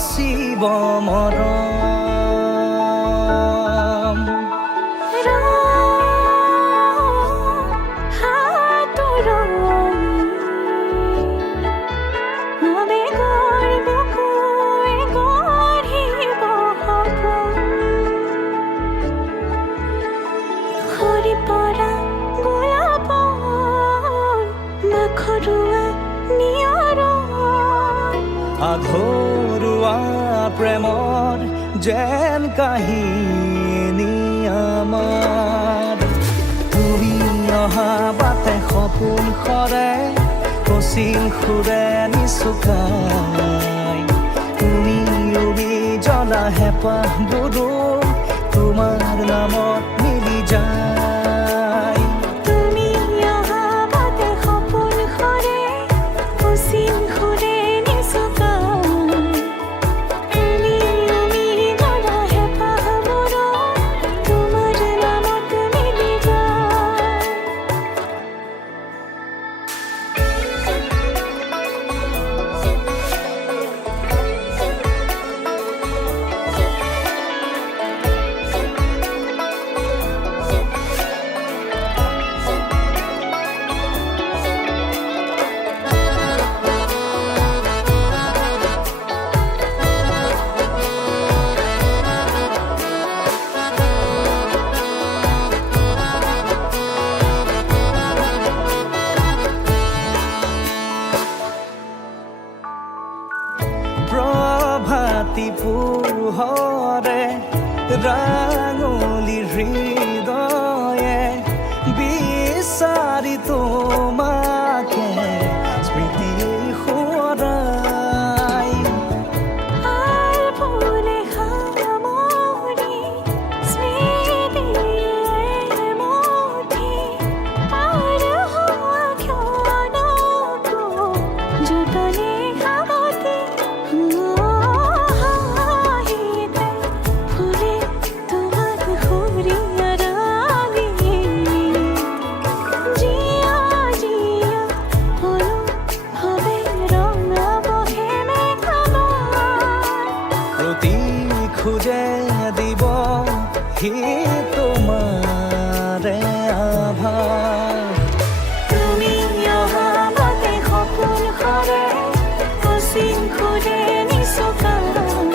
শিৱ মৰম আধৰুৱা প্ৰেমৰ যেন কাহিনী আমাৰ তুমি অহা বাটে সপোন সৰে কচিল সুৰে নিচুকাই তুমি উবি জ্বলা হেঁপাহবোৰো তোমাৰ নামত মিলি যায় পোহৰে ৰাঙলী হৃদয়ে বিচাৰি তোমাকে স্মৃতি সোঁৱৰাই খুঁজে দিব সি তোমাৰে আভাৰ তুমি অহা বাটে সপোন সৰে কচিল সুৰে নিচুকাই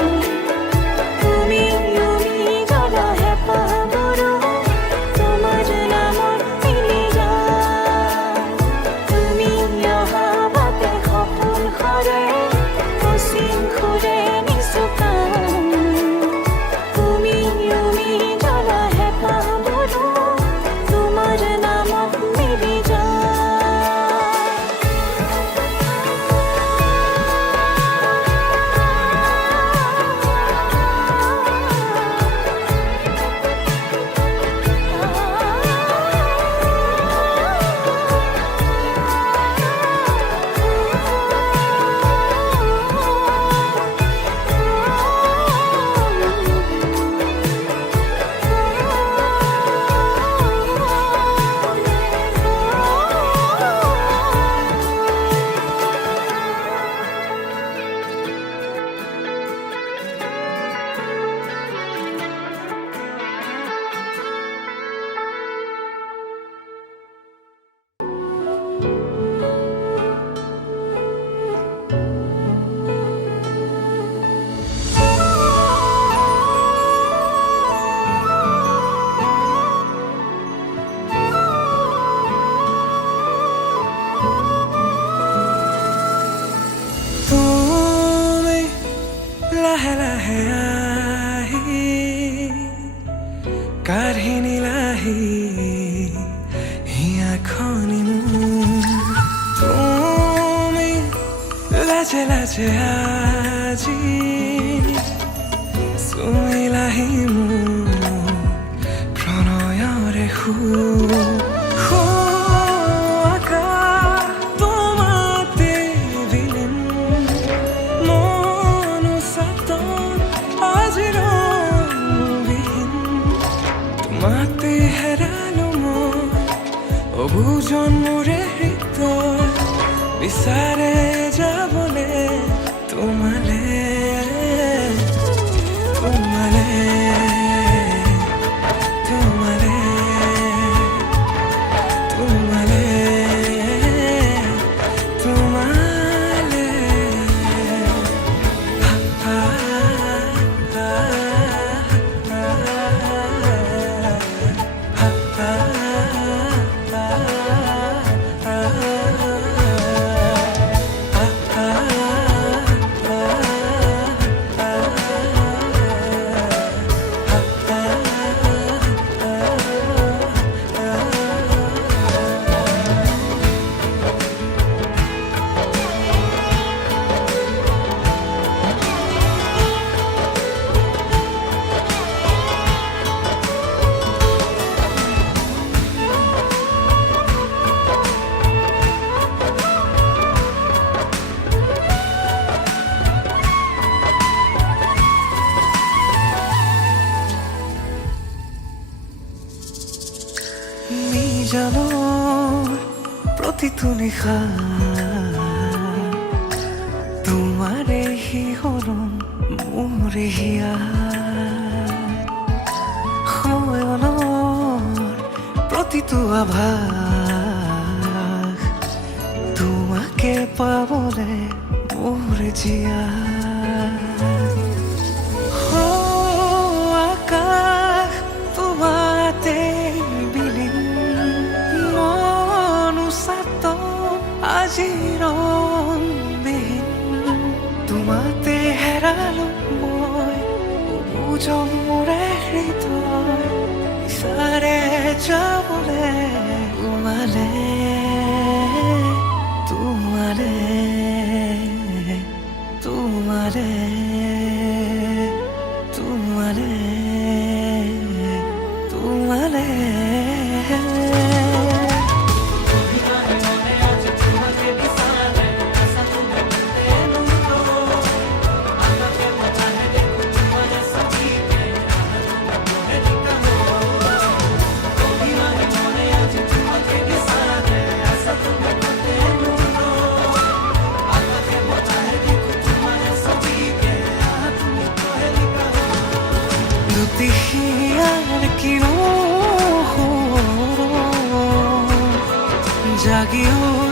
তুমি উৰি জ্বলা হেঁপাহবোৰো তোমাৰ নামত মিলি যায় তুমি অহা বাটে সপোন সৰে কচিল সুৰে নিচুকাই লাজে লাজে আজি চুইলাহি মোৰ প্ৰণয়ৰে তোমাতে বিলীন মনো সাতন আজিৰ বিহীন তোমাতে হেৰালো মই অবুজন মোৰে হৃদয় বিচাৰে যাবলে তোমালে জানো প্ৰতিটো তোমাৰে শিহৰণ মোৰে হিয়া সময়নৰ প্ৰতিটো আভাস তোমাকে পাবলে মোৰে জিয়া আকাশ তোমাতে বিলীন মনুষ্যত আজিৰবিহীন তোমাতে হেৰালো মই বুজন মোৰে হৃদয় বিচাৰে যাবলে তোমালে তোমালে তোমালে তোমালে তোমালে দুটিহিয়াৰ কিনো জাগিও